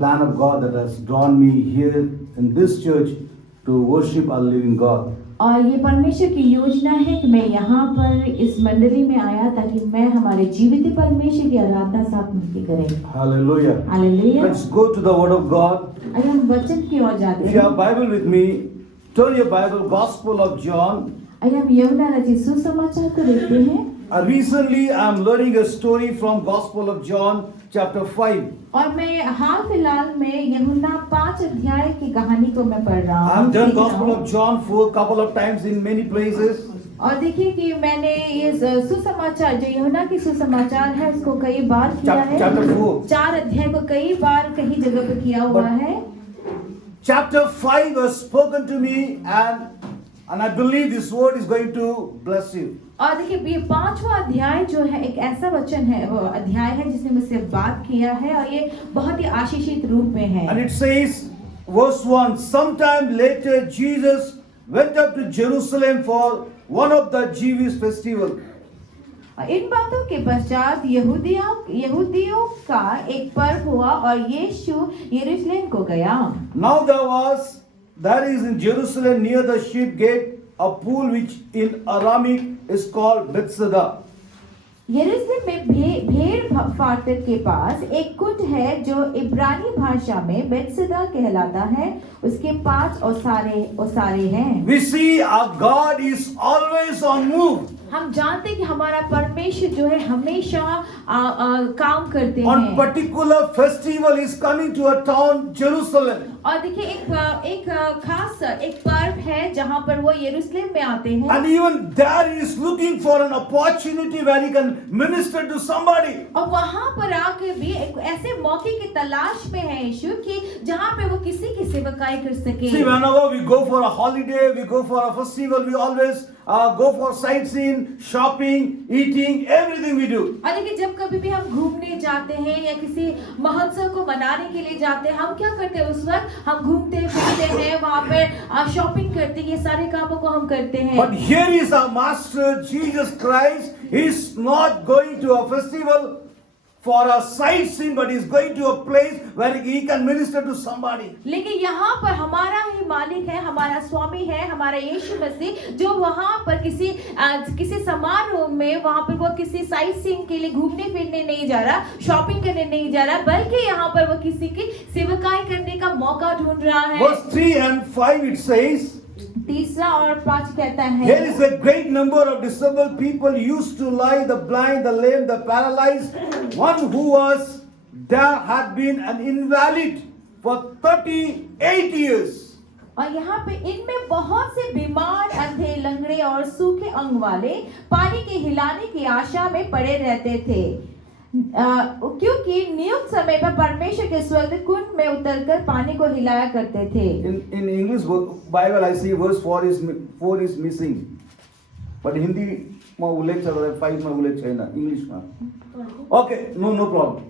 plan of God that has drawn me here in this church to worship our living God. और ये परमेश्वर की योजना है कि मैं यहाँ पर इस मंडली में आया ताकि मैं हमारे जीवित परमेश्वर की आराधना साथ मिलकर करें. Hallelujah. Hallelujah. Let's go to the Word of God. आइए हम वचन की ओर जाते If you हैं. have Bible with me, turn your Bible, Gospel of John. आइए हम यूहन्ना रचित सुसमाचार को देखते हैं. Recently, I am learning a story from Gospel of John, chapter 5. और मैं हाल फिलहाल में यूहन्ना 5 अध्याय की कहानी को मैं पढ़ रहा I हूँ. have done Gospel of John for a couple of times in many places. और देखिए कि मैंने ये सुसमाचार जो यूहन्ना की सुसमाचार है उसको कई बार किया है. Chapter 4. 4 अध्याय को कई बार कई जगह पे किया हुआ है. Chapter 5 was spoken to me, and I believe this word is going to bless you. और देखिए ये 5वां अध्याय जो है एक ऐसा वचन है, वो अध्याय है जिसने मुझसे बात किया है और ये बहुत ही आशीषित रूप में है. And it says, verse 1, sometime later Jesus went up to Jerusalem for one of the Jewish festivals. इन बातों के पश्चात यहूदियों का एक पर्व हुआ और यीशु यरूशलेम को गया. Now there is in Jerusalem near the sheep gate a pool which in Aramaic is called Bethesda. यरूशलेम में भेड़ फाटक के पास एक कुंड है जो इब्रानी भाषा में बेतसदा कहलाता है. उसके 5 ओसारे हैं. We see our God is always on move. हम जानते हैं कि हमारा परमेश्वर जो है हमेशा काम करते On हैं. particular festival is coming to a town Jerusalem. और देखिए एक खास एक पर्व है जहाँ पर वो यरूशलेम में आते हैं. And even there he is looking for an opportunity where he can minister to somebody. और वहाँ पर आके भी एक ऐसे मौके की तलाश में है यीशु कि जहाँ पे वो किसी की सेवकाई कर सके. See, whenever we go for a holiday, we go for a festival, we always go for sightseeing, shopping, eating, everything we do. और देखिए जब कभी भी हम घूमने जाते हैं या किसी महोत्सव को मनाने के लिए जाते हैं, हम क्या करते हैं उस वक्त? हम घूमते फिरते हैं, वहाँ पर शॉपिंग करते हैं, ये सारे कामों को हम करते हैं. But here is our Master Jesus Christ. He is not going to a festival for a sightseeing, but he is going to a place where he can minister to somebody. लेकिन यहाँ पर हमारा ही मालिक है, हमारा स्वामी है, हमारा यीशु मसीह, जो वहाँ पर किसी समारोह में वहाँ पर वो किसी साइट सीइंग के लिए घूमने फिरने नहीं जा रहा, शॉपिंग करने नहीं जा रहा, बल्कि यहाँ पर वो किसी की सेवकाई करने का मौका ढूंढ रहा है. Verse 3 and 5 it says, 3 और 5 कहता है, here is a great number of disabled people used to lie, the blind, the lame, the paralyzed. One who was there had been an invalid for 38 years. और यहाँ पे इनमें बहुत से बीमार, अंधे, लंगड़े और सूखे अंग वाले पानी के हिलाने की आशा में पड़े रहते थे. क्योंकि नियुक्त समय पर परमेश्वर के स्वर्गदूत कुंड में उतरकर पानी को हिलाया करते थे. In English Bible I see verse 4 is missing. But Hindi में उल्लेख चल रहा है, 5 में उल्लेख है ना, English में. Okay, no problem.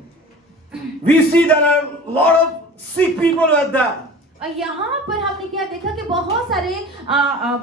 We see there are a lot of sick people out there. और यहाँ पर हमने क्या देखा कि बहुत सारे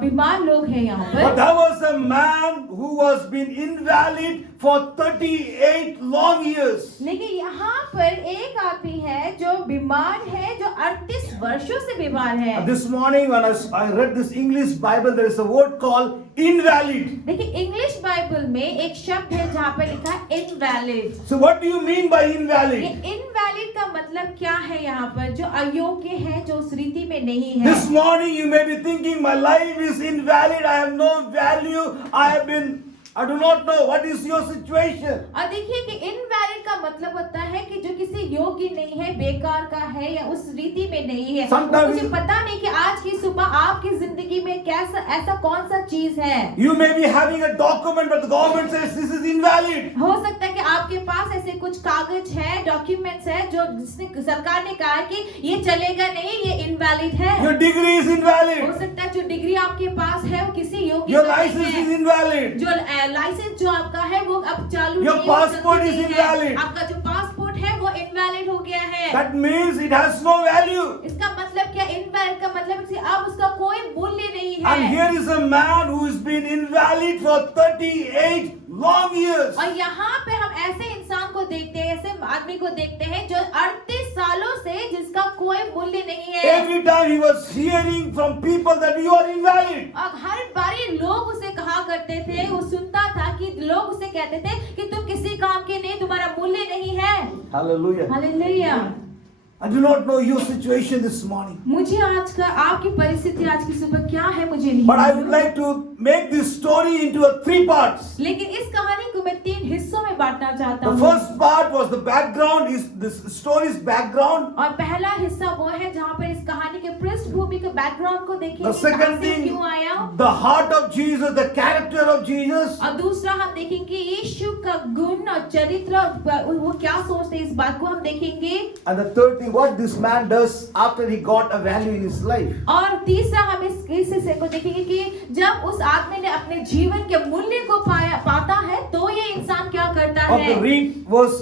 बीमार लोग हैं यहाँ पर. But there was a man who was been invalid for 38 long years. लेकिन यहाँ पर एक आदमी है जो बीमार है, जो 38 वर्षों से बीमार है. This morning when I read this English Bible, there is a word called invalid. देखिए इंग्लिश बाइबल में एक शब्द है जहाँ पे लिखा है invalid. So what do you mean by invalid? ये invalid का मतलब क्या है यहाँ पर? जो अयोग्य है, जो उस रीति में नहीं है. This morning you may be thinking my life is invalid, I have no value, I do not know what is your situation. और देखिए कि इनवैलिड का मतलब होता है कि जो किसी योग्य नहीं है, बेकार का है या उस रीति में नहीं है. मुझे पता नहीं कि आज की सुबह आपकी जिंदगी में कैसा ऐसा कौन सा चीज है. You may be having a document but the government says this is invalid. हो सकता है कि आपके पास ऐसे कुछ कागज है, डॉक्यूमेंट्स है जो जिसने सरकार ने कहा कि ये चलेगा नहीं, ये इनवैलिड है. Your degree is invalid. हो सकता है जो डिग्री आपके पास है वो किसी योग्य Your का नहीं license है. is invalid. जो लाइसेंस जो आपका है वो अब चालू Your नहीं passport is है. invalid. आपका जो पासपोर्ट है वो इनवैलिड हो गया है. That means it has no value. इसका मतलब क्या? इनवैलिड का मतलब कि अब उसका कोई मूल्य नहीं है. And here is a man who has been invalid for 38 long years. और यहाँ पे हम ऐसे इंसान को देखते हैं, ऐसे आदमी को देखते हैं जो 38 सालों से जिसका कोई मूल्य नहीं है। Every time he was hearing from people that you are invalid. और हर बारी लोग उसे कहा करते थे, वो सुनता था कि लोग उसे कहते थे कि तुम किसी काम के नहीं, तुम्हारा मूल्य नहीं है। Hallelujah. Hallelujah. I do not know your situation this morning, मुझे आज का आपकी परिस्थिति आज की सुबह क्या है मुझे नहीं but I मालूम। would like to make this story into a 3 parts. लेकिन इस कहानी को मैं 3 हिस्सों में बांटना चाहता The हूँ। first part was the background, is this story's background. और पहला हिस्सा वो है जहाँ पर इस कहानी के पृष्ठभूमि के बैकग्राउंड को देखेंगे, The second कहाँ से thing, क्यों आया। the heart of Jesus, the character of Jesus. और दूसरा हम देखेंगे यीशु का गुण और चरित्र, वो क्या सोचते हैं, इस बात को हम देखेंगे। And the third thing, what this man does after he got a value in his life. और तीसरा हम इस हिस्से को देखेंगे कि जब उस आदमी ने अपने जीवन के मूल्य को पाता है तो ये इंसान क्या करता है। Okay, read verse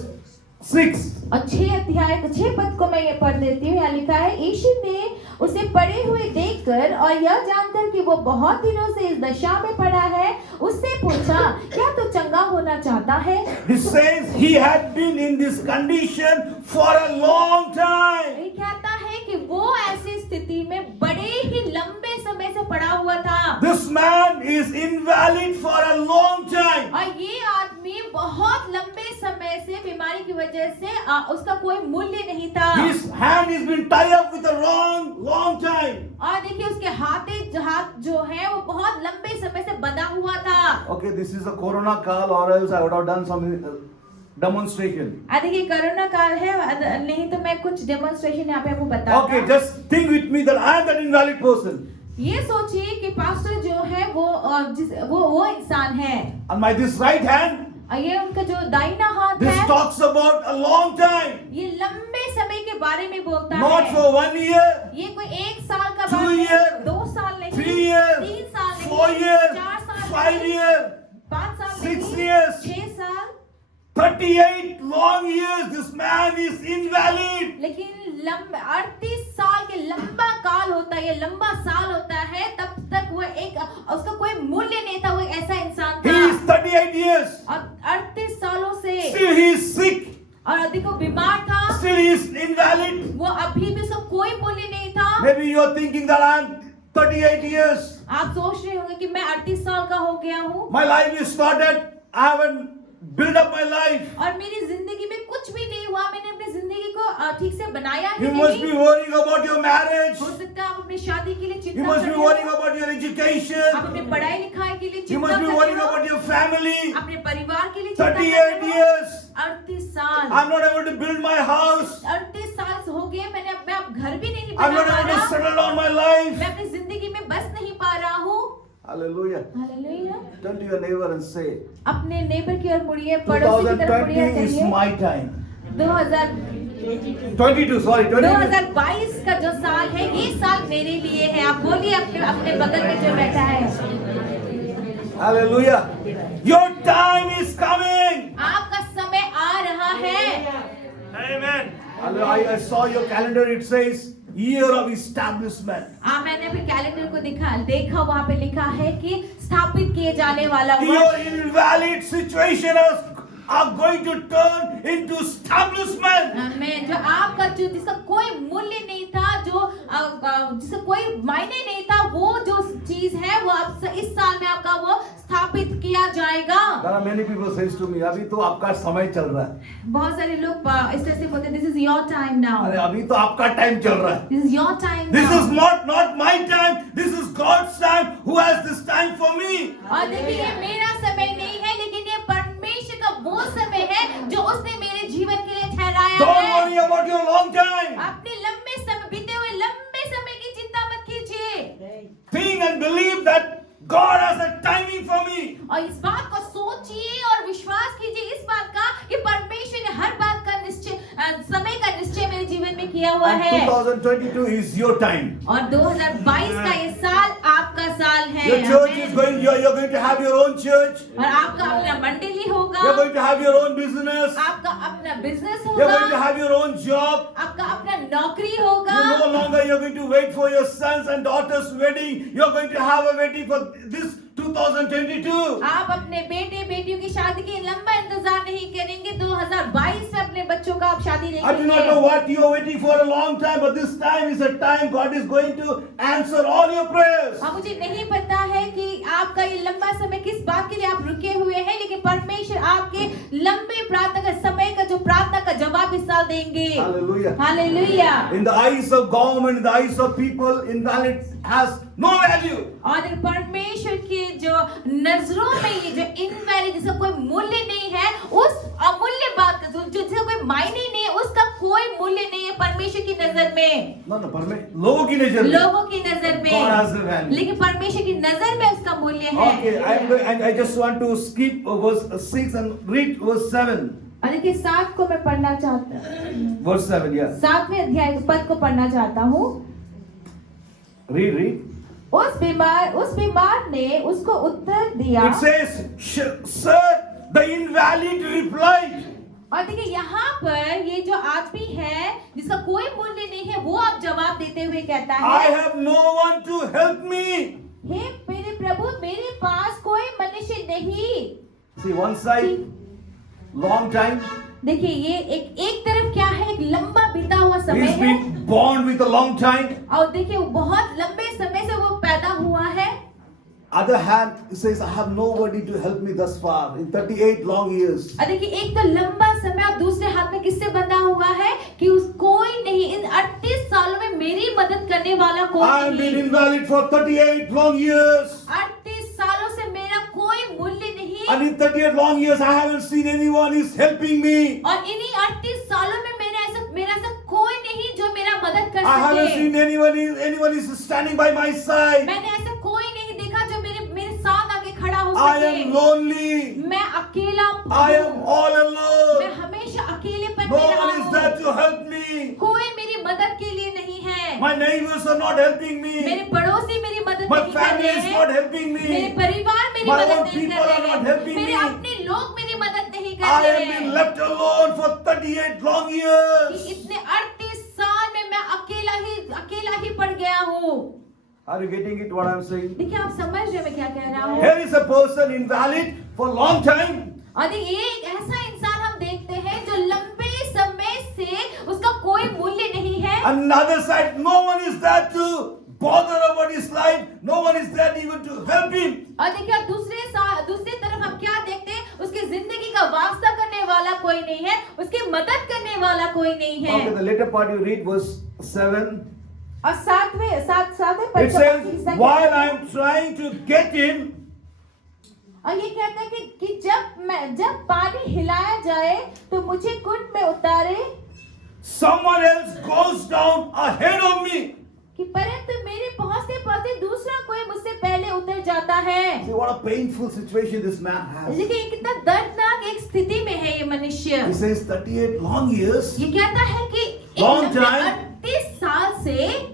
6. और 6 अध्याय 6 पद को मैं ये पढ़ देती हूँ। यहाँ लिखा है, यीशु ने उसे पड़े हुए देखकर और यह जानकर कि वो बहुत दिनों से इस दशा में पड़ा है, उससे पूछा, क्या तू चंगा होना चाहता है? He says he had been in this condition for a long time. ये कहता है कि वो ऐसी स्थिति में बड़े ही लंबे समय से पड़ा हुआ था। This man is invalid for a long time. और ये आदमी बहुत लंबे समय से बीमारी की वजह से उसका कोई मूल्य नहीं था। His hand has been tied up with a long time. और देखिए उसके हाथ जो है वो बहुत लंबे समय से बंधा हुआ था। Okay, this is a corona call, or else I would have done some demonstration. देखिए कोरोना काल है, नहीं तो मैं कुछ डेमोन्स्ट्रेशन यहाँ पे आपको बताता। Okay, just think with me that I am that invalid person. ये सोचिए कि पास्टर जो है वो इंसान है। And my this right hand, ये उनका जो दाहिना हाथ this है, talks about a long time. ये लंबे समय के बारे में बोलता Not है। for 1 year, ये कोई 1 साल का 2 बात नहीं, year, 2 साल नहीं, 3 years, 3 साल नहीं, 4 years, 4 साल 5 नहीं, years, 5 साल 6 नहीं, years, 6 साल। 38 long years. This man is invalid. लेकिन 38 साल के लंबा काल होता है, ये लंबा साल होता है, तब तक वो उसका कोई मूल्य नहीं था, वो एक ऐसा इंसान He था। is 38 years. और 38 सालों से Still he is sick. और अधिक वो बीमार था, Still he is invalid. वो अभी भी उसका कोई मूल्य नहीं था। Maybe you are thinking that I am 38 years. आप सोच रहे होंगे कि मैं 38 साल का हो गया हूँ My life is started. I haven't built up my life. और मेरी जिंदगी में कुछ भी नहीं हुआ, मैंने अपनी जिंदगी को ठीक से बनाया ही You must be नहीं। worrying about your marriage. हो सकता है आप अपनी शादी के लिए You चिंता must कर be रहे हो, worrying about your आप education. अपने पढ़ाई लिखाई के लिए You चिंता must कर be रहे worrying हो, about your family. अपने परिवार के लिए चिंता कर 38 रहे हो। years. 38 साल I'm not able to build my house. 38 साल हो गए, मैंने अपना घर भी नहीं I'm बना not पा able to रहा, settle down my life. मैं अपनी जिंदगी में बस नहीं पा रहा हूँ। Hallelujah. Hallelujah. Turn to your neighbor and say, अपने नेबर की ओर मुड़िए, पड़ोसी की तरफ मुड़िए, 2020 is कहिए, my time. 2022 22, sorry, 22. का जो साल है, ये साल मेरे लिए है। आप बोलिए अपने बगल में जो बैठा है। Hallelujah. Your time is coming. आपका समय आ रहा है। Amen. I saw your calendar. It says year of establishment. मैंने अपने कैलेंडर को देखा वहाँ पे लिखा है कि स्थापित किए जाने वाला Your वर्ष। invalid situation are going to turn into establishment. आमीन। जो आपका जिसका कोई मूल्य नहीं था, जिसका कोई मायने नहीं था, वो जो चीज है वो अब इस साल में आपका वो स्थापित किया जाएगा। There are many people says to me, अभी तो आपका समय चल रहा है। बहुत सारे लोग इस तरह से बोलते हैं, this is your time now. अरे अभी तो आपका टाइम चल रहा है। This is your time This now. is not my time. This is God's time. Who has this time for me? और देखिए ये मेरा समय नहीं है, लेकिन ये परमेश्वर का वो समय है जो उसने मेरे जीवन के लिए ठहराया Don't है। worry about your long time. अपने लंबे समय बीते हुए लंबे समय की चिंता मत कीजिए। Think and believe that God has a timing for me. और इस बात को सोचिए और विश्वास कीजिए इस बात का कि परमेश्वर ने हर बात का समय का निश्चय मेरे जीवन में किया हुआ है। And 2022 is your time. और 2022 का ये साल आपका साल है। Your church is going. You're going to have your own church. और आपका अपना मंडली होगा, You're going to have your own business. आपका अपना बिजनेस You're going to होगा, have your own job. आपका अपना नौकरी होगा। You no longer you're going to wait for your sons and daughters' wedding. You're going to have a wedding for this 2022. आप अपने बेटे बेटियों की शादी के लंबा इंतजार नहीं करेंगे, 2022 में अपने बच्चों का आप शादी नहीं I do not know करेंगे। what you are waiting for a long time, but this time is a time God is going to answer all your prayers. हाँ, मुझे नहीं पता है कि आपका ये लंबा समय किस बात के लिए आप रुके हुए हैं, लेकिन परमेश्वर आपके लंबे प्रार्थना का समय का जो प्रार्थना का जवाब इस साल देंगे। Hallelujah. Hallelujah. In the eyes of government, in the eyes of people, invalid has no value. और परमेश्वर की जो नजरों में ये जो इनवैलिड जिसका कोई मूल्य नहीं है, उस अमूल्य बात का जो जिसका कोई मायने नहीं है, उसका कोई मूल्य नहीं है परमेश्वर की नजर में। No, लोगों की नजर में. लोगों की नजर में, God has a value. लेकिन परमेश्वर की नजर में उसका मूल्य है। Okay, I just want to skip verse 6 and read verse 7. और देखिए 7 को मैं पढ़ना चाहता हूँ, Verse 7, yeah. 7वें अध्याय पद को पढ़ना चाहता हूँ। Read. उस बीमार ने उसको उत्तर दिया। It says, Sir, the invalid replied. और देखिए यहाँ पर ये जो आदमी है जिसका कोई मूल्य नहीं है, वो आप जवाब देते हुए कहता I है, have no one to help me. हे मेरे प्रभु, मेरे पास कोई मनुष्य नहीं। See, one side, long time. देखिए ये एक तरफ क्या है, एक लंबा बीता हुआ समय He's है, been born with a long time. और देखिए वो बहुत लंबे समय से वो पैदा हुआ है। Other hand, he says, I have nobody to help me thus far in 38 long years. और देखिए एक तो लंबा समय, और दूसरे हाथ में किससे बंधा हुआ है कि उस कोई नहीं, इन 38 सालों में मेरी मदद करने वाला कोई I have been नहीं। invalid for 38 long years. 38 सालों से मेरा कोई मूल्य नहीं, And in 38 long years, I haven't seen anyone is helping me. और इन्हीं 38 सालों में मेरा ऐसा कोई नहीं जो मेरा मदद कर I haven't सके। seen anyone is standing by my side. मैंने ऐसा कोई नहीं देखा जो मेरे साथ आके खड़ा हो I सके। am lonely. मैं अकेला I am all मैं alone. हमेशा अकेलेपन No में रहा one is there हूँ, to help me. कोई मेरी मदद के लिए नहीं है। My neighbors are not helping me. मेरे पड़ोसी मेरी मदद My नहीं कर family रहे is हैं, not helping मेरे me. परिवार मेरी My मदद own नहीं people कर are रहे not हैं, helping मेरे me. अपने लोग मेरी मदद नहीं कर I रहे have been हैं। left alone for 38 long कि years. इतने 38 साल में मैं अकेला ही पड़ गया हूँ। Are you getting it what I am saying? देखिए आप समझ रहे हैं मैं क्या कह रहा हूँ। Here is a person invalid for long time. और ये एक ऐसा इंसान हम देखते हैं जो लंबे समय से उसका कोई मूल्य नहीं है। Another side, no one is there to bother about his life. No one is there even to help him. और देखिए दूसरी तरफ हम क्या देखते हैं, उसकी जिंदगी का वास्ता करने वाला कोई नहीं है, उसकी मदद करने वाला कोई नहीं है। Okay, the later part you read verse 7. और सातवें It says, while I am trying to get in, और ये कहता है कि जब पानी हिलाया जाए तो मुझे कुंड में उतारे, someone else goes down ahead of me. कि परंतु मेरे पहुंचते दूसरा कोई मुझसे पहले उतर जाता है। See what a painful situation this man has. देखिए ये कितना दर्दनाक एक स्थिति में है ये मनुष्य। He says 38 long years. ये कहता है कि Long time. 38 साल से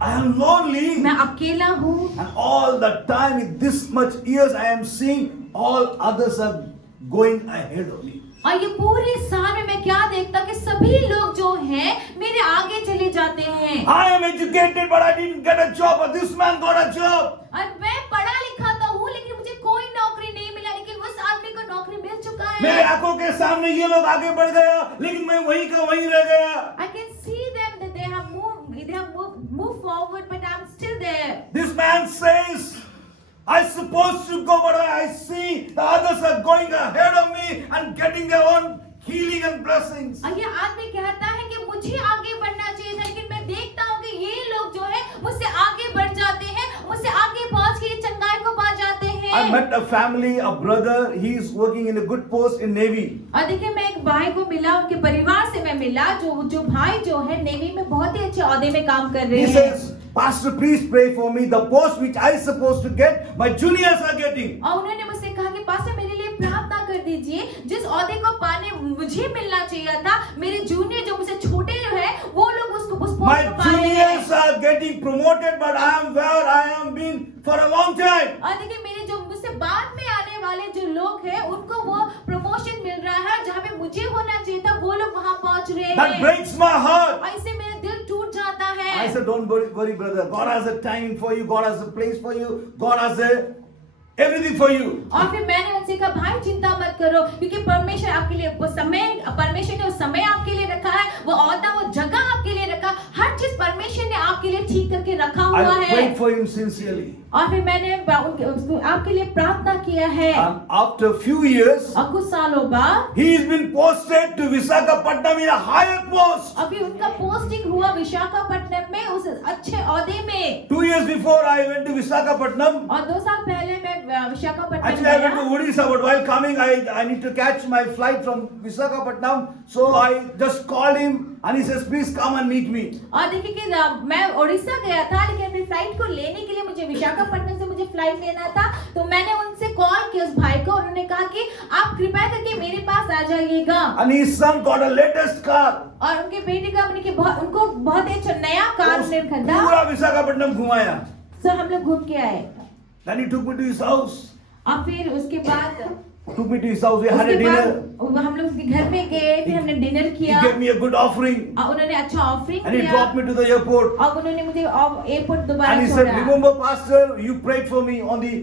I am lonely. मैं अकेला हूँ, And all the time in this much years I am seeing all others are going ahead of me. और ये पूरे साल में मैं क्या देखता कि सभी लोग जो हैं मेरे आगे चले जाते हैं। I am educated but I didn't get a job, but this man got a job. और मैं पढ़ा लिखा तो हूँ लेकिन मुझे कोई नौकरी नहीं मिला, लेकिन उस आदमी को नौकरी मिल चुका है। मेरे आंखों के सामने ये लोग आगे बढ़ गया, लेकिन मैं वहीं का वहीं रह गया. I can see them that they have moved forward, but I'm still there. This man says, I supposed to go, but I see the others are going ahead of me and getting their own healing and blessings. और ये आदमी कहता है कि मुझे आगे बढ़ना चाहिए था, लेकिन मैं देखता हूँ कि ये लोग जो है मुझसे आगे बढ़ जाते हैं, मुझसे आगे पहुंच के चंगाई को पा जाते हैं। I met a family, a brother, he is working in a good post in Navy. और देखिए मैं एक भाई को मिला, उनके परिवार से मैं मिला, जो भाई जो है नेवी में बहुत ही अच्छे ओहदे में काम कर रहे He हैं। says, Pastor, please pray for me. The post which I supposed to get, my juniors are getting. और उन्होंने मुझसे कहा कि पास्टर मेरे लिए प्रार्थना कर दीजिए, जिस ओहदे को पाने मुझे मिलना चाहिए था, मेरे जूनियर जो मुझसे छोटे जो है वो लोग उस पोस्ट My को पा रहे हैं। juniors are getting promoted, but I am where I am been for a long time. और देखिए मेरे जो मुझसे बाद में आने वाले जो लोग हैं उनको वो प्रमोशन मिल रहा है, जहाँ पे मुझे होना चाहिए था वो लोग वहाँ पहुँच रहे That हैं। breaks my heart. और इससे मेरा दिल टूट जाता है। I said, don't worry, brother. God has a time for you. God has a place for you. God has a everything for you. और फिर मैंने उनसे कहा भाई चिंता मत करो, क्योंकि परमेश्वर आपके लिए वो समय, परमेश्वर ने वो समय आपके लिए रखा है, वो ओहदा, वो जगह आपके लिए रखा, हर चीज परमेश्वर ने आपके लिए ठीक करके रखा हुआ I है। prayed for him sincerely. और फिर मैंने आपके लिए प्रार्थना किया है। And after a few years, और कुछ सालों बाद he has been posted to Visakhapatnam in a higher post. अभी उनका पोस्टिंग हुआ विशाखापट्टनम में, उस अच्छे ओहदे में। 2 years before I went to Visakhapatnam. और 2 साल पहले मैं विशाखापट्टनम Actually, I went गया। to Odisha, but while coming, I need to catch my flight from Visakhapatnam. So I just called him and he says, please come and meet me. और देखिए कि मैं उड़ीसा गया था, लेकिन अपनी फ्लाइट को लेने के लिए मुझे विशाखापट्टनम से मुझे फ्लाइट लेना था, तो मैंने उनसे कॉल किया उस भाई को, और उन्होंने कहा कि आप कृपया करके मेरे पास आ जाइएगा। And his son got a latest car. और उनके बेटे का उनको बहुत ही अच्छा नया कार उन्होंने खरीदा। पूरा विशाखापट्टनम घुमाया. सो हम लोग घूम के आए। Then he took me to his house. और फिर उसके बाद Took me to his house. We had a dinner. हम लोग उसके घर में गए, फिर हमने डिनर He किया। gave me a good offering. उन्होंने अच्छा ऑफरिंग And he किया, dropped me to the airport. और उन्होंने मुझे एयरपोर्ट And दोबारा he said, छोड़ा। remember, Pastor, you prayed for me on the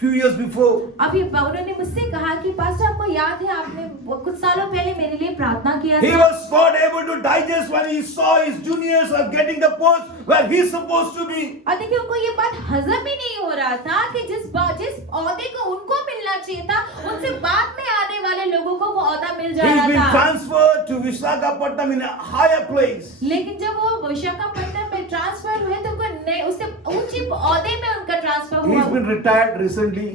few years before. अभी उन्होंने मुझसे कहा कि पास्टर आपको याद है आपने कुछ सालों पहले मेरे लिए प्रार्थना किया He था। was not able to digest when he saw his juniors are getting the post where he's supposed to be. और देखिए उनको ये बात हजम ही नहीं हो रहा था कि जिस ओहदे को उनको मिलना चाहिए था, उनसे बाद में आने वाले लोगों को वो ओहदा मिल जा He's रहा been था। transferred to Visakhapatnam in a higher place. लेकिन जब वो विशाखापट्टनम में ट्रांसफर हुए तो उनको उससे ऊंची ओहदे में उनका ट्रांसफर He's हुआ। been retired recently.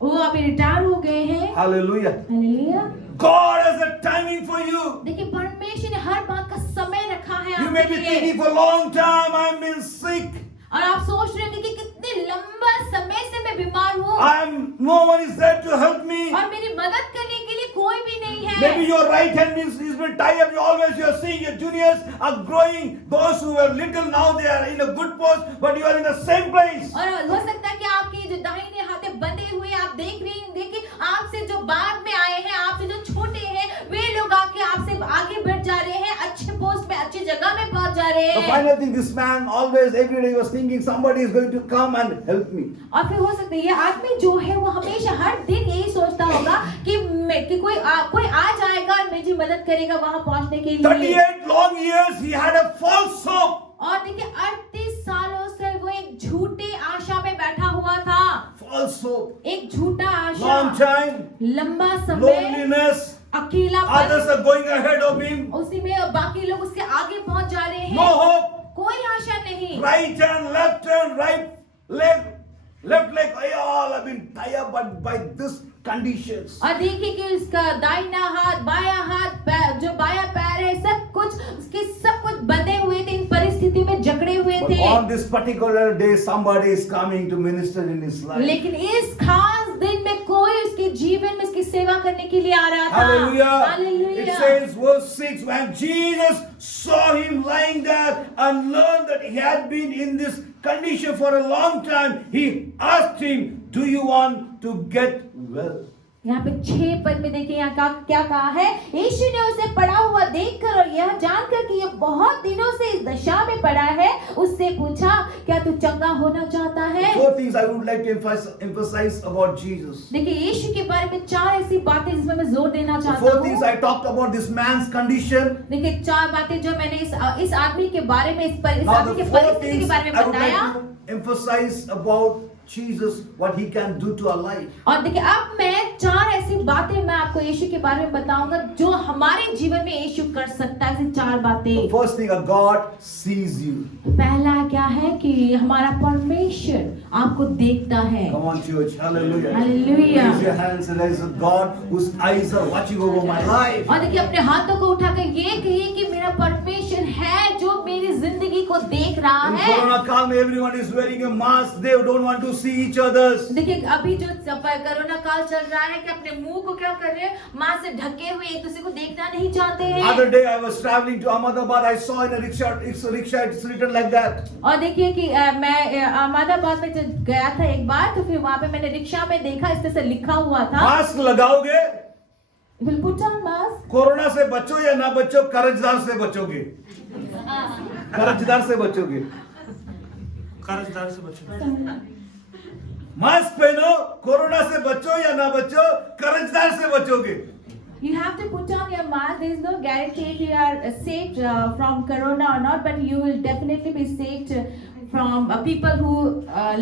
वो अभी रिटायर हो गए हैं। Hallelujah. Hallelujah. God has a timing for you. देखिए परमेश्वर ने हर बात का समय रखा है You may आपके be लिए। thinking for a long time, I've been sick. और आप सोच रहे होंगे कि कितने लंबा समय से मैं बीमार हूँ, No one is there to help me. और मेरी मदद करने के लिए कोई भी नहीं है। Maybe your right hand is been tied up. You're seeing your juniors are growing. Those who were little now they are in a good post, but you are in the same place. और हो सकता है कि आपके जो दाहिने हाथे बंधे हुए आप देख रहे होंगे कि आपसे जो बाद में आए हैं, आपसे जो छोटे हैं, वे लोग आके आपसे आगे बढ़ जा रहे हैं, अच्छे पोस्ट में, अच्छी जगह में पहुंच जा रहे The हैं। final thing, this man always every day was thinking somebody is going to come and help me. और फिर हो सकता है ये आदमी जो है वो हमेशा हर दिन यही सोचता होगा कि कोई आ जाएगा और मेरी मदद करेगा वहां पहुंचने के लिए। 38 long years he had a false hope. और देखिए 38 सालों से वो एक झूठी आशा में बैठा हुआ था। False hope. एक झूठा आशा, Long time. लंबा समय, Loneliness. अकेलापन, Others are going ahead of him. उसी में बाकी लोग उसके आगे पहुंच जा रहे No हैं, hope. कोई आशा नहीं। Right hand, left hand, right leg, left leg. They all have been tied up by this conditions. और देखिए कि उसका दाहिना हाथ, बायां हाथ, जो बायां पैर है, सब कुछ बंधे हुए थे, इन परिस्थिति में जकड़े हुए But थे। on this particular day, somebody is coming to minister in his life. लेकिन इस खास दिन में कोई उसके जीवन में उसकी सेवा करने के लिए आ रहा था। Hallelujah. Hallelujah. It says, verse 6, when Jesus saw him lying there and learned that he had been in this condition for a long time, he asked him, do you want to get well? यहाँ पे 6 पद में देखिए यहाँ क्या कहा है, यीशु ने उसे पड़ा हुआ देखकर और यह जानकर कि यह बहुत दिनों से इस दशा में पड़ा है, उससे पूछा, क्या तू चंगा होना चाहता है? 4 things I would like to emphasize about Jesus. देखिए यीशु के बारे में 4 ऐसी बातें जिसमें मैं जोर देना The चाहता 4 हूँ। things I talked about this man's condition. देखिए 4 बातें जो मैंने इस आदमी के बारे में, इस Now आदमी the के 4 परिस्थिति के things बारे में I would बताया। like to emphasize about Jesus, what he can do to our life. और देखिए अब मैं 4 ऐसी बातें मैं आपको यीशु के बारे में बताऊंगा जो हमारे जीवन में यीशु कर सकता है। ऐसी 4 बातें। The first thing, a God sees you. पहला क्या है कि हमारा परमेश्वर आपको देखता है। Come on, church. Hallelujah. Hallelujah. Raise your hands and there is a God whose eyes are watching over my life. और देखिए अपने हाथों को उठाकर ये कहिए कि मेरा परमेश्वर है जो मेरी जिंदगी को देख रहा In है। Corona काल में everyone is wearing a mask. They don't want to see each others. देखिए अभी जो कोरोना काल चल रहा है कि अपने मुंह को क्या कर रहे हैं, मास्क से ढके हुए एक दूसरे को देखना नहीं चाहते हैं। Other day I was traveling to Ahmedabad. I saw in a rickshaw, it's written like that. और देखिए कि मैं अहमदाबाद में जब गया था एक बार, तो फिर वहाँ पे मैंने रिक्शा में देखा, इस तरह से लिखा हुआ था, मास्क लगाओगे, Will put on mask। Corona से बचो या ना बचो, कर्जदार से बचोगे। कर्जदार से बचोगे। कर्जदार से बचो। मास्क पहनो, कोरोना से बचो या ना बचो, कर्जदार से बचोगे। You have to put on your mask. There is no guarantee if you are saved from corona or not, but you will definitely be saved from people who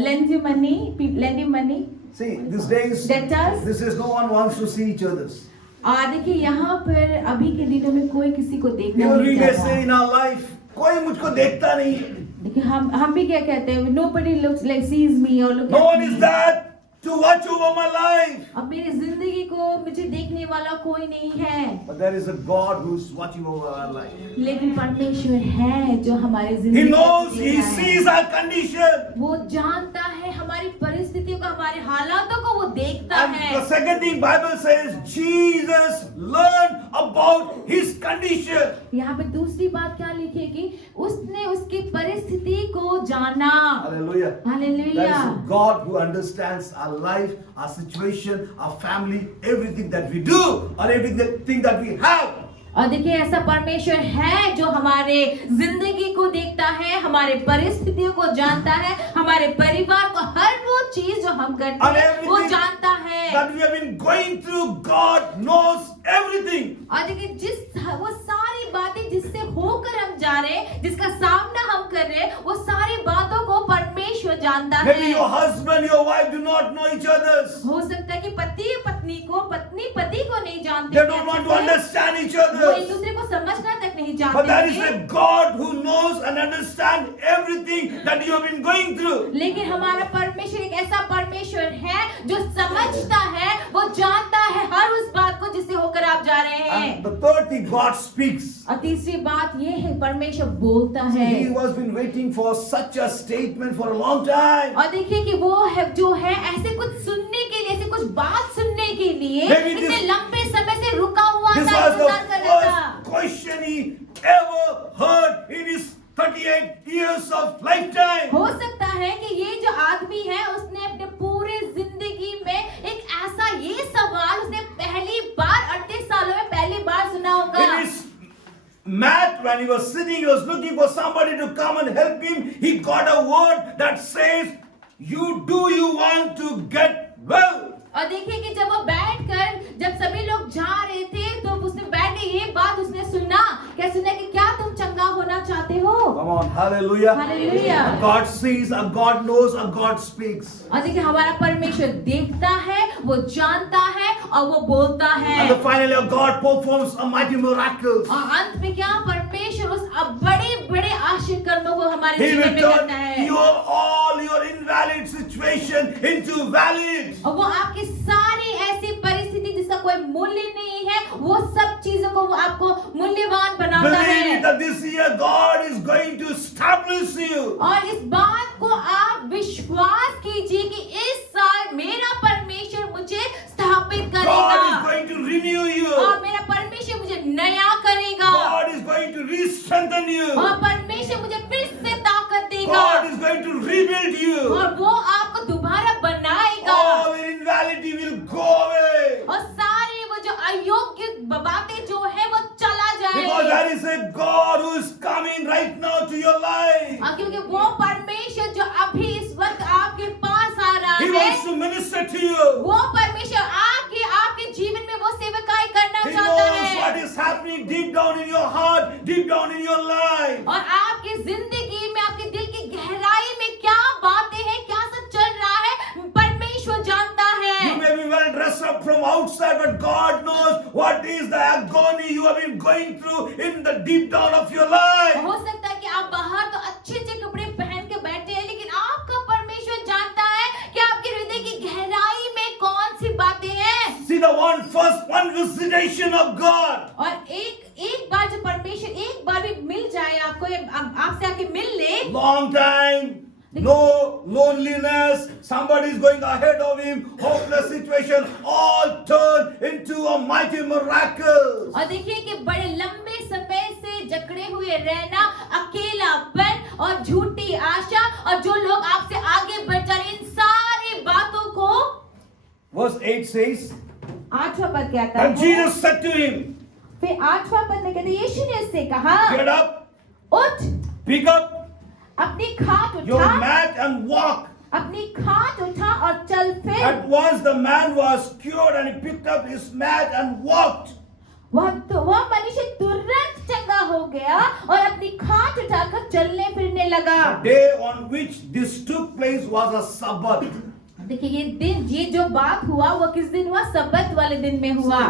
lend you money. See, these days, Debtors. this is no one wants to see each other's. और देखिए यहाँ पर अभी के दिनों में कोई किसी को देखना Even we नहीं may चाहता। say in our life, कोई मुझको देखता नहीं है। देखिए हम भी क्या कहते हैं, nobody looks like sees me or look No at one me। is there to watch over my life. अब मेरी जिंदगी को मुझे देखने वाला कोई नहीं है, But there is a God who is watching over our life. लेकिन परमेश्वर है जो हमारी He जिंदगी को knows, देख He रहा है। sees our condition. वो जानता है हमारी परिस्थितियों को, हमारे हालातों को वो देखता And है। the second thing Bible says, Jesus learned about his condition. यहाँ पे दूसरी बात क्या लिखी है कि उसने उसकी परिस्थिति को जाना। Hallelujah. That hallelujah. is a God who understands our life, our situation, our family, everything that we do, or everything that we have. और देखिए ऐसा परमेश्वर है जो हमारे जिंदगी को देखता है, हमारे परिस्थितियों को जानता है, हमारे परिवार को, हर वो चीज जो हम करते And हैं वो everything जानता है। that we have been going through, God knows everything. और देखिए वो सारी बातें जिससे होकर हम जा रहे हैं, जिसका सामना हम कर रहे हैं, वो सारी बातों को परमेश्वर जानता Maybe है। your husband, your wife do not know each other. हो सकता है कि पति पत्नी को, पत्नी पति को नहीं जानते, They don't want to understand each other. वो एक दूसरे को समझना तक नहीं But there is जानते a God who knows and understands everything that you have been going through. लेकिन हमारा परमेश्वर एक ऐसा परमेश्वर है जो समझता है, वो जानता है हर उस बात को जिससे होकर आप जा रहे हैं। And the third thing, God speaks. और तीसरी बात ये है, परमेश्वर बोलता है। He was been waiting for such a statement for a long time. और देखिए कि वो है जो है ऐसे कुछ सुनने के लिए, ऐसे कुछ बात सुनने के लिए Maybe इतने this- लंबे समय से रुका हुआ This था, was the इंतजार कर रहा था। first question he ever heard in his 38 years of lifetime. हो सकता है कि ये जो आदमी है उसने अपने पूरे जिंदगी में एक ऐसा ये सवाल उसने पहली बार 38 सालों में पहली बार सुना होगा। In his mat, when he was sitting, he was looking for somebody to come and help him. He got a word that says, you want to get well. और देखिए कि जब वो बैठकर, जब सभी लोग जा रहे थे तो उसने बैठ के ये बात उसने सुना, क्या सुना कि क्या तुम चंगा होना चाहते हो? Come on, hallelujah. Hallelujah. A God sees, a God knows, a God speaks. और देखिए हमारा परमेश्वर देखता है, वो जानता है और वो बोलता है। And then finally, a God performs a mighty miracles. और अंत में क्या, परमेश्वर उस बड़े आश्चर्य कर्मों को हमारे He जीवन will में turn करता है। all your invalid situation into valid. और वो आपकी सारी ऐसी परिस्थिति जिसका कोई मूल्य नहीं है, वो सब चीजों को वो आपको मूल्यवान बनाता Believe है। it that this year God is going to establish you. और इस बात को आप विश्वास कीजिए कि इस साल मेरा परमेश्वर मुझे स्थापित God is करेगा going to renew you. और मेरा परमेश्वर मुझे नया करेगा God is going to re-strengthen you. और परमेश्वर मुझे फिर से ताकत देगा God is going to rebuild you. और वो आपको दोबारा बनाएगा All invalidity will go away. और सारी वो जो अयोग्य बातें जो है वो चला Because जाएगी। there is a God who is coming right now to your life. क्योंकि वो परमेश्वर जो अभी इस वक्त आपके पास आ रहा He है, wants to minister to you. वो परमेश्वर आपके जीवन में वो सेवकाई करना He चाहता knows what है is happening deep down in your heart, deep down in your life. और आपकी जिंदगी में, आपके दिल की गहराई में क्या बातें हैं, क्या सब चल रहा है, परमेश्वर जानता है। You may be well dressed up from outside, but God knows what is the agony you have been going through in the deep down of your life. हो सकता है कि आप बाहर तो अच्छे कपड़े पहन के बैठे हैं, लेकिन आपका परमेश्वर जानता है कि आपके हृदय की गहराई में कौन सी बातें हैं। See the one visitation of God. और एक बार जो परमेश्वर एक बार भी मिल जाए आपको, आपसे आके मिल ले, Long time, no loneliness, somebody is going ahead of him, hopeless situation, all turn into a mighty miracle. और देखिए कि बड़े लंबे समय से जकड़े हुए रहना, अकेलापन और झूठी आशा और जो लोग आपसे आगे बढ़ जा रहे, इन सारी बातों को Verse 8 says, 8वां पद कहता and है, Jesus said to him, फिर 8वां पद में कहते हैं, यीशु ने उससे कहा, get up, उठ, pick up अपनी खाट your उठा mat and walk. अपनी खाट उठा और चल फिर। At once the man was cured and he picked up his mat and walked. वह मनुष्य तुरंत चंगा हो गया और अपनी खाट उठाकर चलने फिरने लगा। The day on which this took place was a Sabbath. देखिए ये जो बात हुआ वो किस दिन हुआ? सब्बत वाले दिन में हुआ।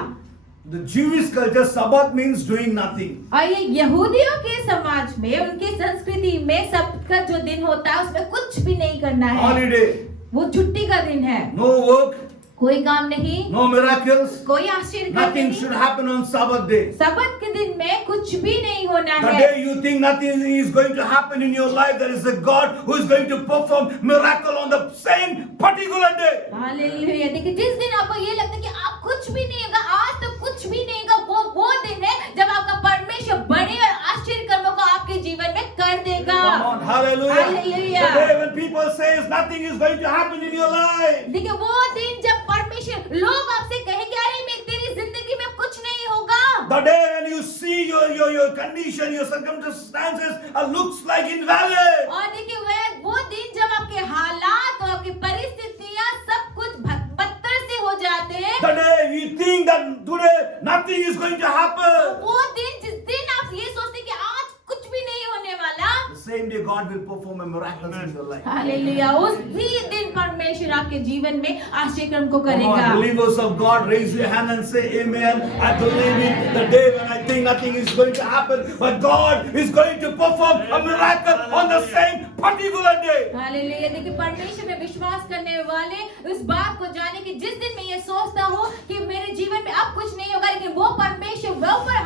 The Jewish culture, Sabbath means doing nothing. और ये यहूदियों के समाज में, उनकी संस्कृति में सब्त का जो दिन होता है उसमें कुछ भी नहीं करना है। Holiday. वो छुट्टी का दिन है। No work. कोई काम नहीं, No miracles. कोई आश्चर्य Nothing नहीं। should happen on Sabbath day. सब्त के दिन में कुछ भी नहीं होना The है। day you think nothing is going to happen in your life, there is a God who is going to perform miracle on the same particular day. Hallelujah. देखिए जिस दिन आपको ये लगता है कि आप कुछ भी नहीं होगा, आज तो कुछ भी नहीं होगा, वो दिन है जब आपका परमेश्वर बड़े और आश्चर्य कर्मों को आपके जीवन में कर देगा। Come on, hallelujah. Hallelujah. The day when people says nothing is going to happen in your life. देखिए वो दिन जब परमेश्वर, लोग आपसे कहेंगे अरे मैं तेरी जिंदगी में कुछ नहीं होगा। The day when you see your condition, your circumstances looks like invalid. और देखिए वो दिन जब आपके हालात और आपकी परिस्थितियां सब कुछ बदतर से हो जाते हैं। The day we think that today nothing is going to happen. वो दिन जिस दिन आप ये सोचते कि आज कुछ भी नहीं होने वाला, The same day God will perform a miracle in your life. Hallelujah, उसी दिन परमेश्वर आपके जीवन में आश्चर्य कर्म को Come करेगा। on, believers of God, raise your hand and say amen. I believe it. The day when I think nothing is going to happen, but God is going to perform a miracle on the same particular day. Hallelujah. देखिए परमेश्वर में विश्वास करने वाले इस बात को जाने कि जिस दिन मैं ये सोचता हूँ कि मेरे जीवन में अब कुछ नहीं होगा, लेकिन वो परमेश्वर,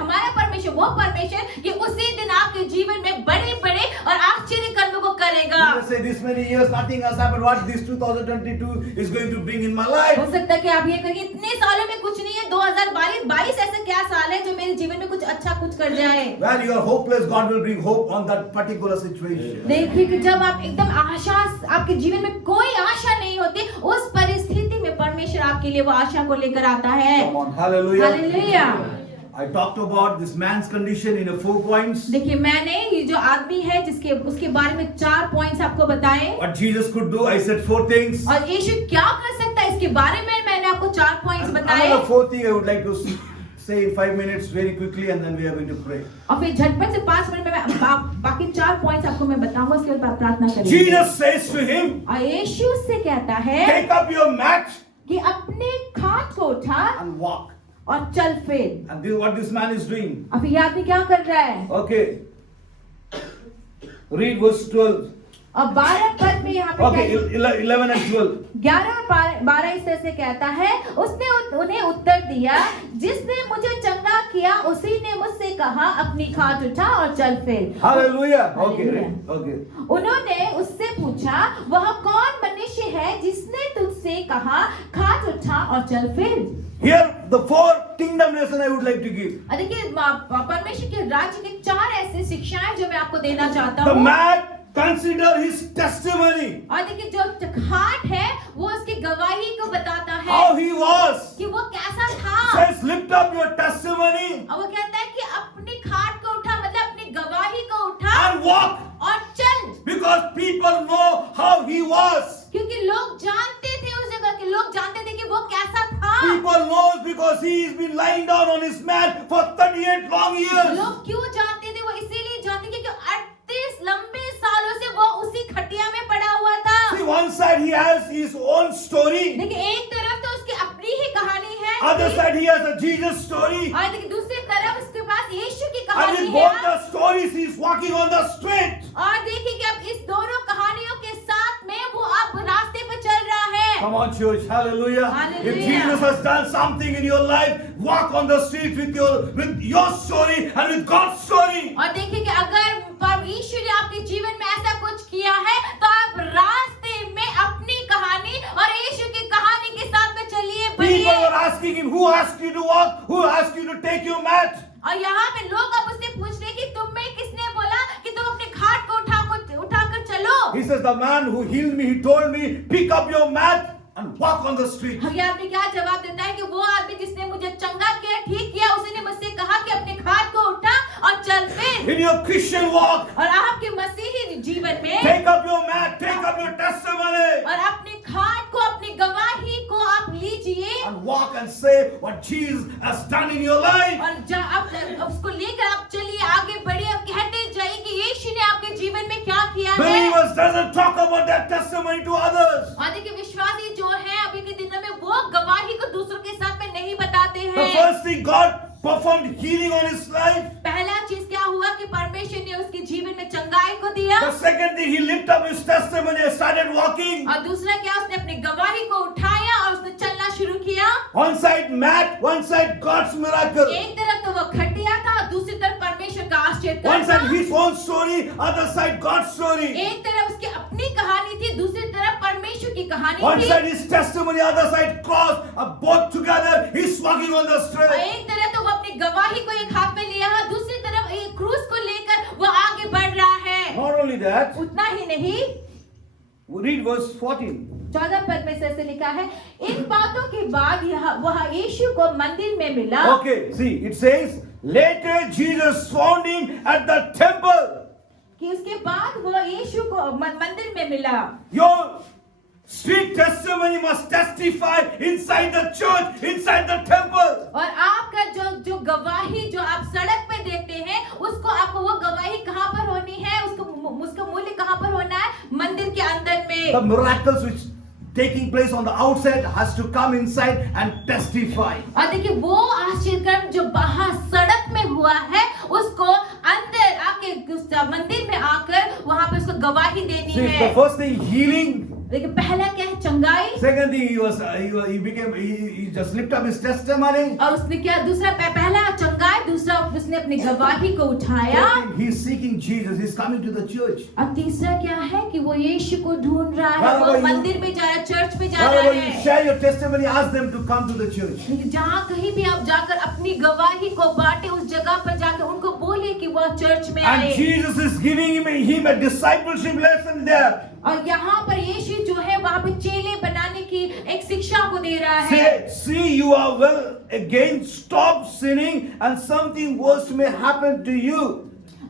हमारा परमेश्वर, वो परमेश्वर कि उसी दिन आपके जीवन में बड़े बड़े और आश्चर्य कर्मों को करेगा। You say this many years nothing has happened. What this 2022 is going to bring in my life? हो सकता है कि आप ये कहेंगे इतने सालों में कुछ नहीं है, 2022 ऐसा क्या साल है जो मेरे जीवन में कुछ अच्छा कुछ कर जाए। When you are hopeless, God will bring hope on that particular situation. देखिए कि जब आप एकदम आपके जीवन में कोई आशा नहीं होती, उस परिस्थिति में परमेश्वर आपके लिए वो आशा को लेकर आता है। Come on, hallelujah. Hallelujah. I talked about this man's condition in 4 points. देखिए मैंने ये जो आदमी है उसके बारे में 4 पॉइंट्स आपको बताए। What Jesus could do, I said 4 things. और यीशु क्या कर सकता है इसके बारे में मैंने आपको 4 पॉइंट्स बताए। Another 4th thing I would like to say in 5 minutes very quickly, and then we are going to pray. और फिर झटपट से 5 मिनट में मैं बाकी 4 पॉइंट्स आपको मैं बताऊंगा, उसके बाद प्रार्थना करेंगे। Jesus says to him, और यीशु उससे कहता है take up your mat कि अपने खाट को उठा and walk. और चल फिर। And this is what this man is doing. अब ये आदमी क्या कर रहा है? Okay. Read verse 12. और 12 पद में यहाँ पे Okay, 11 and 12. 11-12 इस तरह से कहता है, उसने उन्हें उत्तर दिया, जिसने मुझे चंगा किया उसी ने मुझसे कहा अपनी खाट उठा और चल फिर। Hallelujah. Okay, Hallelujah. okay. उन्होंने उससे पूछा, वह कौन मनुष्य है जिसने तुझसे कहा खाट उठा और चल फिर? Here the 4 kingdom lesson I would like to give. देखिए परमेश्वर के राज्य के 4 ऐसे शिक्षाएं जो मैं आपको देना चाहता The हूँ। man consider his testimony. और देखिए जो खाट है वो उसकी गवाही को बताता है How he was. कि वो कैसा था। Says lift up your testimony और वो कहता है कि अपनी खाट को उठा, मतलब अपनी गवाही को उठा and walk. और चल। Because people know how he was. क्योंकि लोग जानते थे, उस जगह के लोग जानते थे कि वो कैसा था। People knows because he's been lying down on his mat for 38 long years. लोग क्यों जानते थे? वो इसीलिए जानते थे कि 38 लंबे सालों से वो उसी खटिया में पड़ा हुआ था। See, one side he has his own story. देखिए एक तरफ तो उसकी अपनी ही कहानी है, Other side he has a Jesus story. और देखिए दूसरी तरफ उसके पास यीशु की And कहानी in है। both the stories he's walking on the street. और देखिए कि अब इस दोनों कहानियों के साथ में वो अब रास्ते पे चल रहा है। Come on, church, hallelujah. Hallelujah. If Jesus has done something in your life, walk on the street with your story and with God's story. और देखिए कि अगर परमेश्वर ने आपके जीवन में ऐसा कुछ किया है तो आप रास्ते में अपनी कहानी और यीशु की कहानी के साथ में चलिए, People बढ़िए। were asking him, who asked you to walk? Who asked you to take your mat? और यहाँ पे लोग अब उससे पूछ रहे कि तुम्हें किसने बोला कि तुम अपने खाट को उठाकर चलो। He says, the man who healed me, he told me, pick up your mat and walk on the street. अब ये आदमी क्या जवाब देता है कि वो आदमी जिसने मुझे चंगा किया, ठीक किया, उसी ने मुझसे कहा कि अपने खाट को उठा और चल फिर। In your Christian walk, और आपके मसीही जीवन में take up your mat, take up your testimony, और अपने खाट को, अपनी गवाही को आप लीजिए and walk and say what Jesus has done in your life. और आप उसको लेकर आप चलिए, आगे बढ़िए और कहते जाइए कि यीशु ने आपके जीवन में क्या किया है। Believers doesn't talk about that testimony to others. और देखिए विश्वासी जो है अभी के दिनों में वो गवाही को दूसरों के साथ में नहीं बताते The हैं। first thing, God performed healing on his life. पहला चीज क्या हुआ कि परमेश्वर ने उसके जीवन में चंगाई को दिया The second thing, he lifted up his testimony and started walking. और दूसरा क्या, उसने अपनी गवाही को उठाया और उसने चलना शुरू किया। One side mat, one side God's miracle. एक तरफ तो वो खटिया था और दूसरी तरफ परमेश्वर का आश्चर्य One था। side his own story, other side God's story. एक तरफ उसकी अपनी कहानी थी, दूसरी तरफ परमेश्वर की कहानी One थी। side his testimony, other side cross. Both together, he's walking on the और street. एक तरफ तो वो अपनी गवाही को एक हाथ में लिया है, दूसरी तरफ एक क्रूस को लेकर वो आगे बढ़ रहा है। Not only that, उतना ही नहीं, we read verse 14. 14 पद में से लिखा है, इन बातों के बाद वह यीशु को मंदिर में मिला। Okay, see, it says, later Jesus found him at the temple. कि उसके बाद वो यीशु को मंदिर में मिला। Your street testimony must testify inside the church, inside the temple. और आपका जो गवाही जो आप सड़क पे देते हैं, उसको आपको वो गवाही कहाँ पर होनी है, उसका मूल्य कहाँ पर होना है, मंदिर के अंदर में। The miracles which taking place on the outside has to come inside and testify. और देखिए वो आश्चर्यक्रम जो बाहर सड़क में हुआ है, उसको अंदर आके उस मंदिर में आकर वहां पे उसको गवाही देनी See, है। the first thing, healing. देखिए पहला क्या है, चंगाई। Second thing, he just lifted up his testimony. और उसने क्या, दूसरा पहला चंगाई, दूसरा उसने अपनी गवाही को उठाया। Third thing, he's seeking Jesus. He's coming to the church. और तीसरा क्या है कि वो यीशु को ढूंढ रहा है, Wherever वो you- मंदिर में जा रहा है, चर्च में जा रहा Wherever you है। share your testimony, ask them to come to the church. लेकिन जहाँ कहीं भी आप जाकर अपनी गवाही को बांटे, उस जगह पर जाकर उनको बोलिए कि वह चर्च में And आए। Jesus is giving him a discipleship lesson there. और यहाँ पर यीशु जो है वहाँ पे चेले बनाने की एक शिक्षा को दे रहा है। See, you are well again. Stop sinning, and something worse may happen to you.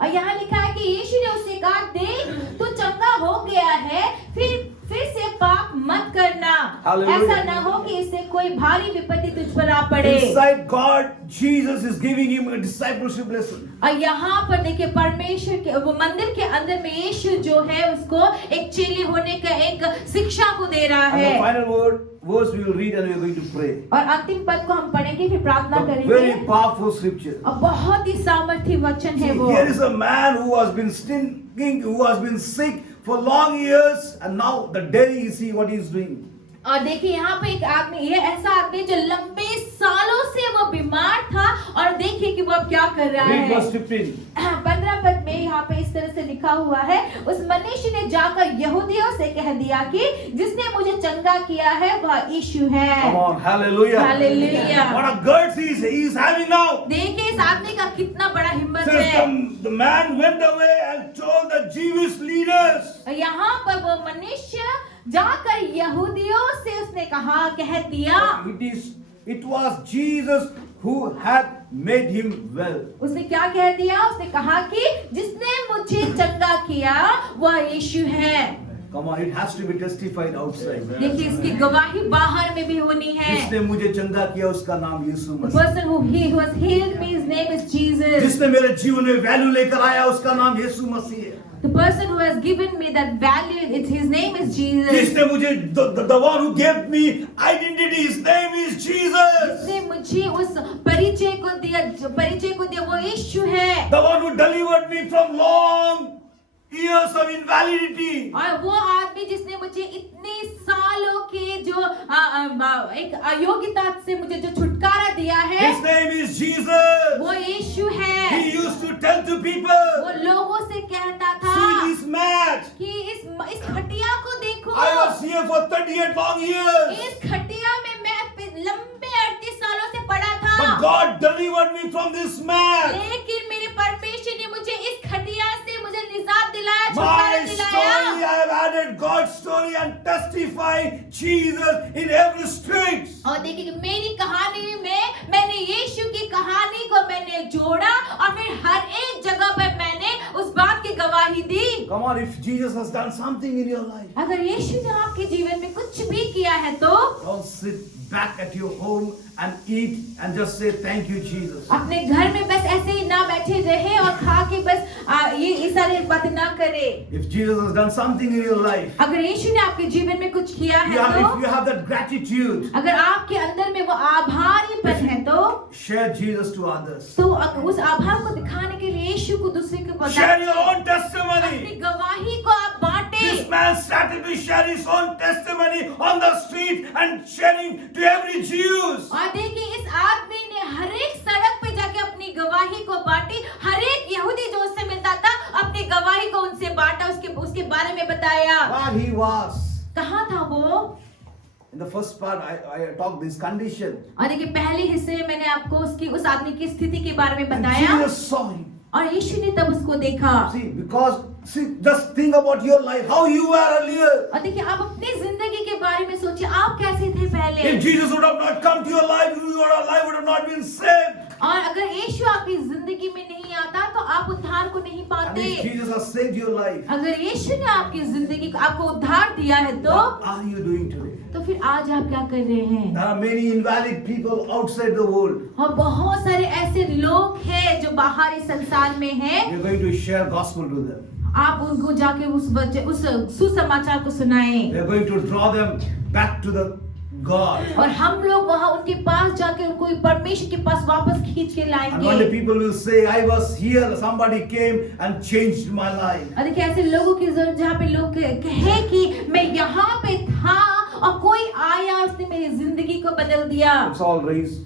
और यहाँ लिखा है कि यीशु ने उससे कहा, देख तू चंगा हो गया है, फिर से पाप मत करना। Hallelujah. ऐसा ना हो कि इससे कोई भारी विपत्ति तुझ पर आ पड़े। Inside God, Jesus is giving him a discipleship lesson. और यहाँ पर देखिए परमेश्वर के वो मंदिर के अंदर में यीशु जो है उसको एक चेले होने का एक शिक्षा को दे रहा And है। the final verse we will read and we are going to pray. और अंतिम पद को हम पढ़ेंगे, फिर प्रार्थना A करेंगे। very powerful scripture. और बहुत ही सामर्थ्य वचन है See, वो। here is a man who has been stinking, who has been sick for long years, and now the day you see what he is doing. और देखिए यहाँ पे एक आदमी, ये ऐसा आदमी जो लंबे सालों से वो बीमार था, और देखिए कि वो अब क्या कर रहा Read है। verse 15. 15 पद में यहाँ पे इस तरह से लिखा हुआ है, उस मनुष्य ने जाकर यहूदियों से कह दिया कि जिसने मुझे चंगा किया है वह यीशु है। Come on, hallelujah. Hallelujah. What a guts he is having now. देखिए इस आदमी का कितना बड़ा हिम्मत Says है। the man went away and told the Jewish leaders. यहाँ पर वो मनुष्य जाकर यहूदियों से उसने कह दिया, It was Jesus who had made him well. उसने क्या कह दिया, उसने कहा कि जिसने मुझे चंगा किया वह यीशु है। Come on, it has to be testified outside. देखिए इसकी गवाही बाहर में भी होनी है। जिसने मुझे चंगा किया उसका नाम यीशु The Masih. person who has healed me, his name is Jesus. जिसने मेरे जीवन में वैल्यू लेकर आया उसका नाम यीशु मसीह है। The person who has given me that value, his name is Jesus. जिसने मुझे the one who gave me identity, his name is Jesus. जिसने मुझे उस परिचय को दिया वो यीशु है। The one who delivered me from long years of invalidity. और वो आदमी जिसने मुझे इतने सालों के जो एक अयोग्यता से मुझे जो छुटकारा दिया है, His name is Jesus. वो यीशु है। He used to tell to people, वो लोगों से कहता था see this mat. कि इस खटिया को देखो, I was here for 38 long years. इस खटिया में मैं लंबे 38 सालों से पड़ा था, But God delivered me from this mat. लेकिन मेरे परमेश्वर ने मुझे इस खटिया से मुझे निजात दिलाया, My छुटकारा story, दिलाया। I have added God's story and testify Jesus in every street. और देखिए कि मेरी कहानी में मैंने यीशु की कहानी को मैंने जोड़ा और फिर हर एक जगह Come on, if Jesus has done something in your life, अगर यीशु ने आपके जीवन में कुछ भी किया है तो don't sit back at your home and eat and just say thank you Jesus. अपने घर में बस ऐसे ही ना बैठे रहे और खा के बस ये सारी बातें ना करे। If Jesus has done something in your life, अगर यीशु ने आपके जीवन में कुछ किया है if तो you have that gratitude, अगर आपके अंदर में वो आभारीपन है तो share Jesus to others. तो उस आभार को दिखाने के लिए यीशु को दूसरे को Share your बताएं। own testimony. अपनी गवाही को आप बांटे। This man started to share his own testimony on the street and sharing to every Jews. और देखिए इस आदमी ने हर एक सड़क पे जाके अपनी गवाही को बांटी। हर एक यहूदी जो उससे मिलता था अपनी गवाही को उनसे बांटा, उसके बारे में बताया। Where he was. कहाँ था वो? In the first part, I talked this condition. और देखिए पहले हिस्से में मैंने आपको उस आदमी की स्थिति के बारे में And बताया Jesus saw him. और यीशु ने तब उसको देखा। See, just think about your life, how you were earlier. और देखिए आप अपनी जिंदगी के बारे में सोचिए, आप कैसे थे पहले। If Jesus would have not come to your life, your life would have not been saved. और अगर यीशु आपकी जिंदगी में नहीं आता तो आप उद्धार को नहीं And पाते। if Jesus has saved your life, अगर यीशु ने आपकी जिंदगी को आपको उद्धार दिया है तो what are you doing today? तो फिर आज आप क्या कर रहे हैं? There are many invalid people outside the world. और बहुत सारे ऐसे लोग हैं जो बाहरी संसार में हैं। We are going to share gospel to them. आप उनको जाके उस सुसमाचार को सुनाएं। We are going to draw them back to the God. और हम लोग वहाँ उनके पास जाके उनको परमेश्वर के पास वापस खींच के And one day लाएंगे। people will say, I was here, somebody came and changed my life. और देखिए ऐसे लोगों की जरूरत जहाँ पे लोग कहे कि मैं यहाँ पे था और कोई आया उसने मेरी जिंदगी को बदल दिया। Let's all raise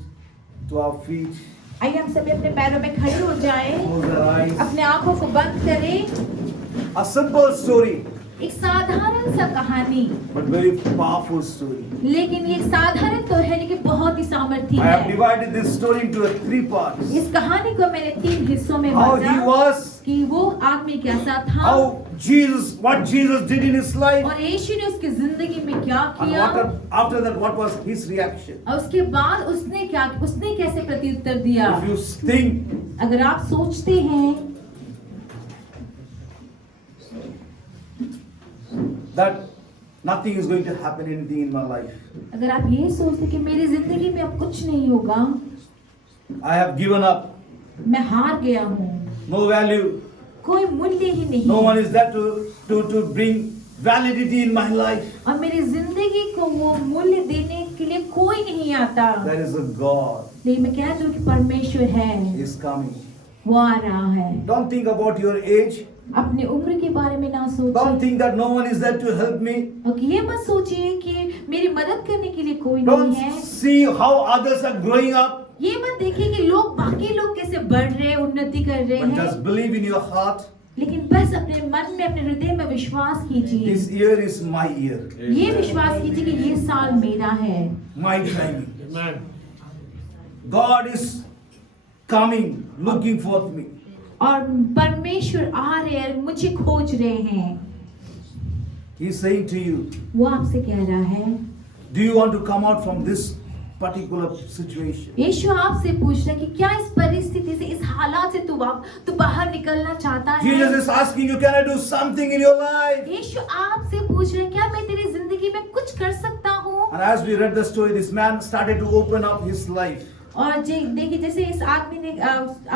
to our feet, आइए हम सभी अपने पैरों में खड़े हो जाएं, close our eyes. अपने आंखों को बंद करें। A simple story, एक साधारण सा कहानी, but very powerful story. लेकिन ये साधारण तो है लेकिन बहुत ही सामर्थी I have है। divided this story into 3 parts. इस कहानी को मैंने 3 हिस्सों में How he बांटा was, कि वो आदमी कैसा था how Jesus, what Jesus did in his life, और यीशु ने उसकी जिंदगी में क्या and किया after that, what was his reaction. और उसके बाद उसने कैसे प्रत्युत्तर दिया। If you think अगर आप सोचते हैं that nothing is going to happen, anything in my life, अगर आप ये सोचते कि मेरी जिंदगी में अब कुछ नहीं होगा, I have given up, मैं हार गया हूँ, no value, कोई मूल्य ही नहीं, no one is there to bring validity in my life, और मेरी जिंदगी को वो मूल्य देने के लिए कोई नहीं आता। there is a God, लेकिन मैं कहती हूँ कि परमेश्वर है, He is coming. वो आ रहा है। Don't think about your age. अपने उम्र के बारे में ना Don't सोचिए think that no one is there to help me. और ये मत सोचिए कि मेरी मदद करने के लिए कोई Don't नहीं है। see how others are growing up. ये मत देखिए कि बाकी लोग कैसे बढ़ रहे हैं, उन्नति कर रहे But हैं, just believe in your heart. लेकिन बस अपने मन में अपने हृदय में विश्वास कीजिए। This year is my year. ये विश्वास कीजिए कि ये साल मेरा है, My timing. God is coming, looking for me. और परमेश्वर आ रहे हैं, मुझे खोज रहे हैं। He is saying to you, वो आपसे कह रहा है, do you want to come out from this particular situation? यीशु आपसे पूछ रहा है कि क्या इस परिस्थिति से, इस हालात से तू बाहर निकलना चाहता Jesus है। is asking you, can I do something in your life? यीशु आपसे पूछ रहे हैं, क्या मैं तेरी जिंदगी में कुछ कर सकता हूँ? And as we read the story, this man started to open up his life. और देखिए जैसे इस आदमी ने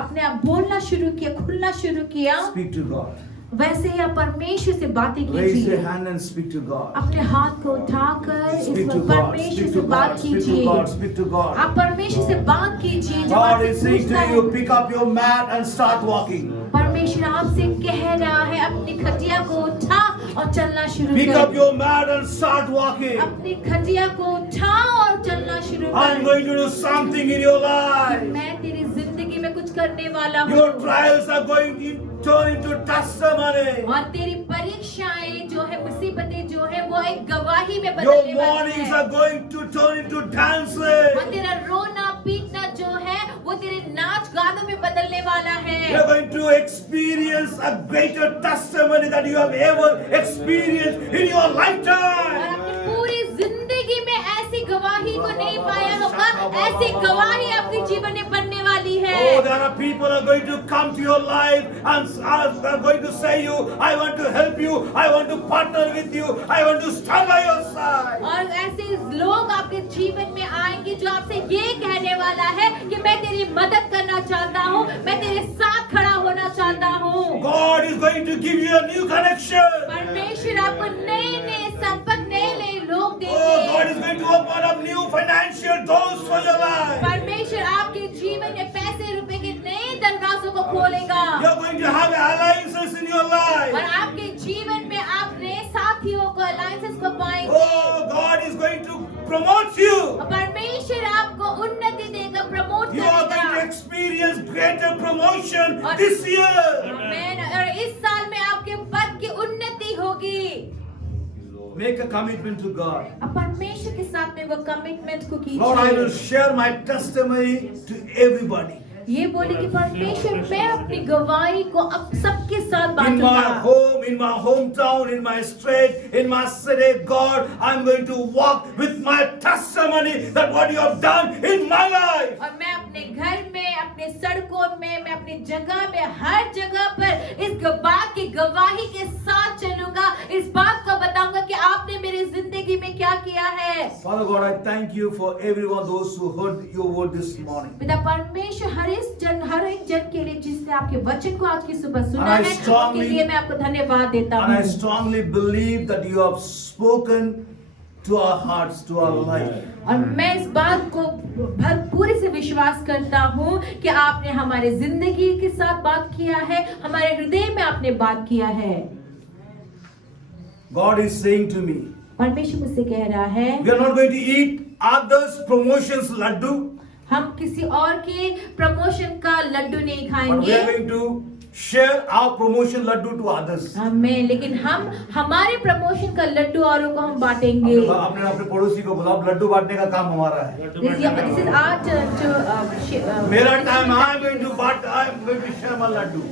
अपने आप बोलना शुरू किया, खुलना शुरू किया, Speak to God. वैसे ही आप परमेश्वर से बातें Raise your कीजिए। hand and speak to God. अपने हाथ को उठाकर Speak इस to God. परमेश्वर Speak से to बात God. Speak to कीजिए। God. Speak to God. आप परमेश्वर से बात कीजिए। जब God आपसे is saying पूछता to है, you, pick up your mat and start walking. परमेश्वर आपसे कह रहा है, अपनी खटिया को उठा और चलना शुरू Pick कर। up your mat and start walking. अपनी खटिया को उठा और चलना शुरू I'm कर। going to do something in your life. मैं तेरी जिंदगी में कुछ करने वाला हूँ। Your trials are going to turn into testimony. और तेरी परीक्षाएं जो है, मुसीबतें जो है, वो एक गवाही में Your बदलने वाली mornings है। are going to turn into और dancing. तेरा रोना पीटना जो है वो तेरे नाच गानों में बदलने वाला है। You're going to experience a greater testimony that you have ever experienced in your और lifetime. अपनी पूरी जिंदगी में ऐसी गवाही को नहीं पाया होगा, ऐसी गवाही आपके जीवन में बनने वाली है। Oh, there are people who are going to come to your life and are going to say you, I want to help you, I want to partner with you, I want to stand by your side. और ऐसे लोग आपके जीवन में आएंगे जो आपसे ये कहने वाला है कि मैं तेरी मदद करना चाहता हूँ, मैं तेरे साथ खड़ा होना चाहता हूँ। God is going to give you a new connection. परमेश्वर आपको नए संपर्क, नए लोग Oh, देंगे। God is going to open up new financial doors for your life. परमेश्वर आपके जीवन में पैसे रुपए के नए दरवाजों को खोलेगा। You are going to have alliances in your और life. आपके जीवन में आप नए साथियों को, अलायंसेस को पाएंगे। Oh, God is going to promote you. और परमेश्वर आपको उन्नति देगा, promote You are going to करेगा। experience greater promotion और- this year. आमीन। और इस साल में आपके पद की उन्नति होगी। Make a commitment to God. अब परमेश्वर के साथ में वो कमिटमेंट को Lord, I will कीजिए। share my testimony to everybody. ये बोले कि परमेश्वर मैं अपनी गवाही को अब सबके साथ In my बांटूंगा। home, in my hometown, in my state, in my city, God, I'm going to walk with my testimony that what you have done in my life. और मैं अपने घर में, अपने सड़कों में, मैं अपनी जगह में, हर जगह पर इस बात की गवाही के साथ चलूंगा, इस बात को बताऊंगा कि आपने मेरी जिंदगी में क्या किया है। Father God, I thank you for everyone, those who heard your word this morning. पिता परमेश्वर हर एक जन के लिए जिसने आपके वचन को आज की सुबह सुना And I है, strongly- उसके लिए मैं आपको धन्यवाद देता And I हूँ। strongly believe that you have spoken to our hearts, to our life. और मैं इस बात को भरपूरी से विश्वास करता हूँ कि आपने हमारे जिंदगी के साथ बात किया है, हमारे हृदय में आपने बात किया है। God is saying to me, परमेश्वर मुझसे कह रहा है, we are not going to eat others' promotions laddu, हम किसी और के प्रमोशन का लड्डू नहीं but we खाएंगे। are going to share our promotion laddu to others. हमें, लेकिन हम हमारे प्रमोशन का लड्डू औरों को हम बांटेंगे। आपने अपने पड़ोसी को बोला, अब लड्डू बांटने का काम हमारा है। This is our मेरा time, I'm going to share my laddu.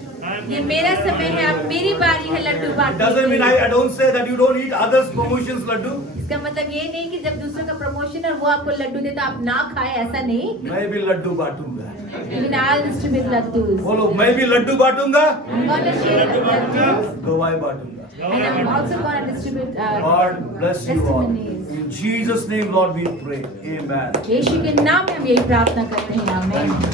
ये मेरा समय है, अब मेरी बारी है लड्डू It doesn't mean बांटने की। I don't say that you don't eat others' promotions laddu. इसका मतलब ये नहीं कि जब दूसरों का प्रमोशन और वो आपको लड्डू देता आप ना खाए, ऐसा नहीं। मैं भी Laddu बांटूंगा। Even I'll distribute laddus. बोलो, मैं भी Laddu बांटूंगा, I'm gonna share laddus गवाही बांटूंगा। and I'm also gonna distribute God bless you all. testimonies. In Jesus' name, Lord, we pray. Amen. यीशु के नाम में हम यही प्रार्थना करते हैं, आमीन।